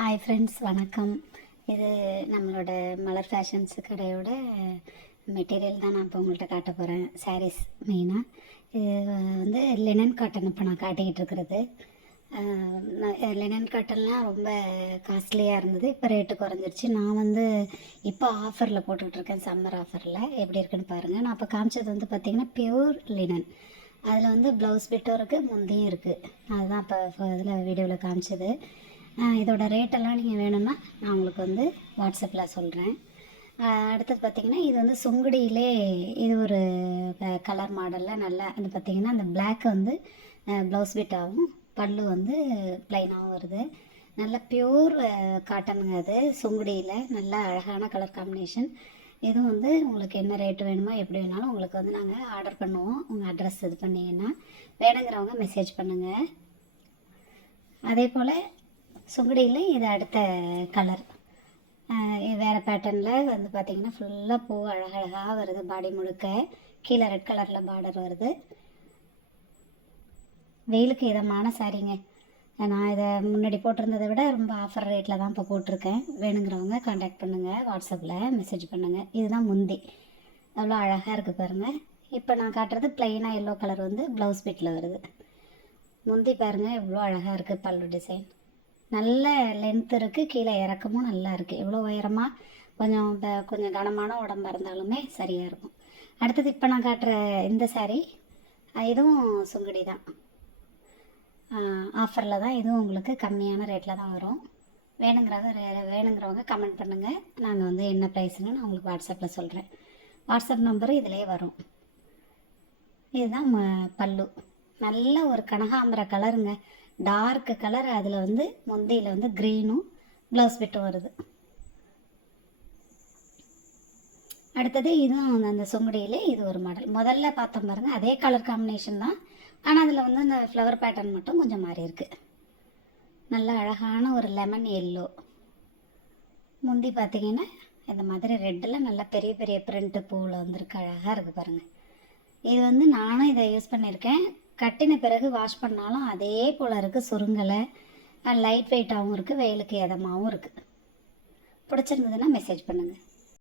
Hi friends, வணக்கம். இது நம்மளோட மலர் ஃபேஷன்ஸ் கடையோட மெட்டீரியல் தான் நான் இப்போ உங்கள்கிட்ட காட்ட போகிறேன். சாரீஸ் மெயினாக இது வந்து லினன் காட்டன் இப்போ நான் காட்டிக்கிட்டு இருக்கிறது. லினன் காட்டன்லாம் ரொம்ப காஸ்ட்லியாக இருந்தது. இப்போ ரேட்டு குறைஞ்சிருச்சு. நான் வந்து இப்போ ஆஃபரில் போட்டுட்ருக்கேன், சம்மர் ஆஃபரில். எப்படி இருக்குன்னு பாருங்கள். நான் இப்போ காமிச்சது வந்து பார்த்திங்கன்னா பியூர் லினன். அதில் வந்து ப்ளவுஸ் பிட்டும் இருக்குது, முந்தியும் இருக்குது. அதுதான் இப்போ இதில் வீடியோவில் காமிச்சது. இதோட ரேட்டெல்லாம் நீங்கள் வேணும்னா நான் உங்களுக்கு வந்து வாட்ஸ்அப்பில் சொல்கிறேன். அடுத்தது பார்த்திங்கன்னா இது வந்து சுங்குடியிலே இது ஒரு கலர் மாடலில் நல்லா அது பார்த்திங்கன்னா அந்த பிளாக் வந்து ப்ளவுஸ் பிட்டாகவும் பல்லு வந்து ப்ளைனாகவும் வருது. நல்ல பியூர் காட்டனுங்க. அது சுங்குடியில் நல்ல அழகான கலர் காம்பினேஷன். இதுவும் வந்து உங்களுக்கு என்ன ரேட்டு வேணுமோ எப்படி வேணாலும் உங்களுக்கு வந்து நாங்கள் ஆர்டர் பண்ணுவோம். உங்கள் அட்ரஸ் இது பண்ணிங்கன்னா வேணுங்கிறவங்க மெசேஜ் பண்ணுங்கள். அதே போல் சுங்குடியில் இது அடுத்த கலர். இது வேறு பேட்டர்னில் வந்து பார்த்திங்கன்னா ஃபுல்லாக பூ அழகழகாக வருது. பாடி முழுக்க கீழே ரெட் கலரில் பார்டர் வருது. வெயிலுக்கு இதமான சாரீங்க. நான் இதை முன்னாடி போட்டிருந்ததை விட ரொம்ப ஆஃபர் ரேட்டில் தான் இப்போ போட்டிருக்கேன். வேணுங்கிறவங்க காண்டாக்ட் பண்ணுங்கள், வாட்ஸ்அப்பில் மெசேஜ் பண்ணுங்கள். இதுதான் முந்தி, அவ்வளோ அழகாக இருக்குது பாருங்கள். இப்போ நான் காட்டுறது ப்ளைனாக எல்லோ கலர் வந்து ப்ளவுஸ் பிட்டில் வருது. முந்தி பாருங்கள் எவ்வளோ அழகாக இருக்குது. பல்லு டிசைன் நல்ல லென்த் இருக்குது, கீழே இறக்கமும் நல்லா இருக்குது. எவ்வளோ உயரமாக கொஞ்சம் கனமான உடம்பாக இருந்தாலுமே சரியாக இருக்கும். அடுத்தது இப்போ நான் காட்டுற இந்த சாரீ இதுவும் சுங்குடி தான். ஆஃபரில் தான். இதுவும் உங்களுக்கு கம்மியான ரேட்டில் தான் வரும். வேணுங்கிறவங்க கமெண்ட் பண்ணுங்கள். நாங்கள் வந்து என்ன ப்ரைஸுன்னு நான் உங்களுக்கு வாட்ஸ்அப்பில் சொல்கிறேன். வாட்ஸ்அப் நம்பரு இதிலே வரும். இதுதான் பல்லு. நல்ல ஒரு கனகாம்பர கலருங்க, டார்க் கலர். அதில் வந்து முந்தியில் வந்து க்ரீனும் ப்ளவுஸ் பிட்டும் வருது. அடுத்தது இதுவும் அந்த சுங்குடியில் இது ஒரு மாடல். முதல்ல பார்த்தோம் பாருங்கள், அதே கலர் காம்பினேஷன் தான். ஆனால் அதில் வந்து அந்த ஃப்ளவர் பேட்டர்ன் மட்டும் கொஞ்சம் மாறி இருக்குது. நல்ல அழகான ஒரு லெமன் எல்லோ. முந்தி பார்த்திங்கன்னா இந்த மாதிரி ரெட்டில் நல்லா பெரிய பெரிய பிரிண்ட்டு பூவில் வந்துருக்கு. அழகாக இருக்குது பாருங்கள். இது வந்து நானும் இதை யூஸ் பண்ணியிருக்கேன். கட்டின பிறகு வாஷ் பண்ணாலும் அதே போல் இருக்குது, சுருங்கலை. லைட் வெயிட்டாகவும் இருக்குது, வெயிலுக்கு இதமாகவும் இருக்குது. பிடிச்சிருந்ததுன்னா மெசேஜ் பண்ணுங்கள்.